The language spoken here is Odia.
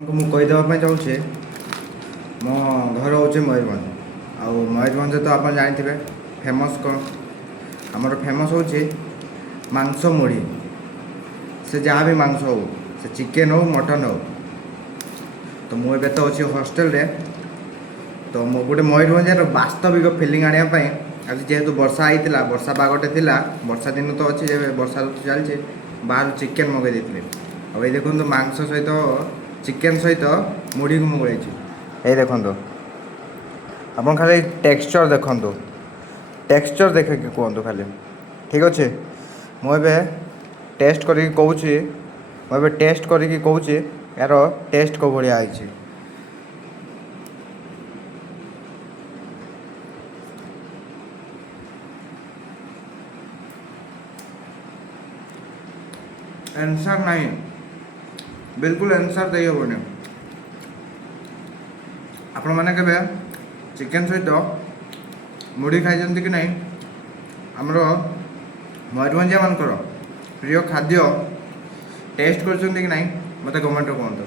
ମୁଁ କହିଦେବା ପାଇଁ ଚାହୁଁଛି ମୋ ଘର ହେଉଛି ମୟୂରଭଞ୍ଜ। ଆଉ ମୟୂରଭଞ୍ଜ ତ ଆପଣ ଜାଣିଥିବେ ଫେମସ୍ କ'ଣ? ଆମର ଫେମସ୍ ହେଉଛି ମାଂସ ମୁଢ଼ି। ସେ ଯାହା ବି ମାଂସ ହଉ, ସେ ଚିକେନ୍ ହଉ ମଟନ୍ ହଉ। ତ ମୁଁ ଏବେ ତ ଅଛି ହଷ୍ଟେଲରେ, ତ ମୁଁ ଗୋଟେ ମୟୂରଭଞ୍ଜର ବାସ୍ତବିକ ଫିଲିଂ ଆଣିବା ପାଇଁ ଆଜି ଯେହେତୁ ବର୍ଷା ହେଇଥିଲା, ବର୍ଷା ପାଗଟେ ଥିଲା, ବର୍ଷା ଦିନ ତ ଅଛି, ଏବେ ବର୍ଷା ଋତୁ ଚାଲିଛି, ବାହାରୁ ଚିକେନ୍ ମଗାଇ ଦେଇଥିଲି। ଆଉ ଏଇ ଦେଖନ୍ତୁ ମାଂସ ସହିତ ଚିକେନ୍ ସହିତ ମୁଢ଼ିକୁ ମଗାଇଛି। ଏଇ ଦେଖନ୍ତୁ, ଆପଣ ଖାଲି ଟେକ୍ସଚର୍ ଦେଖନ୍ତୁ, ଟେକ୍ସଚର୍ ଦେଖିକି କୁହନ୍ତୁ ଖାଲି। ଠିକ୍ ଅଛି, ମୁଁ ଏବେ ଟେଷ୍ଟ କରିକି କହୁଛି, ଏହାର ଟେଷ୍ଟ କେଉଁ ଭଳିଆ ହେଇଛି। ଆନ୍ସର୍ ନାହିଁ, ବିଲକୁଲ ଆନ୍ସର୍ ଦେଇ ହେବନି। ଆପଣମାନେ କେବେ ଚିକେନ୍ ସହିତ ମୁଢ଼ି ଖାଇଛନ୍ତି କି ନାହିଁ? ଆମର ମୟୂରଭଞ୍ଜିଆମାନଙ୍କର ପ୍ରିୟ ଖାଦ୍ୟ ଟେଷ୍ଟ କରିଛନ୍ତି କି ନାହିଁ ମୋତେ କମେଣ୍ଟରେ କୁହନ୍ତୁ।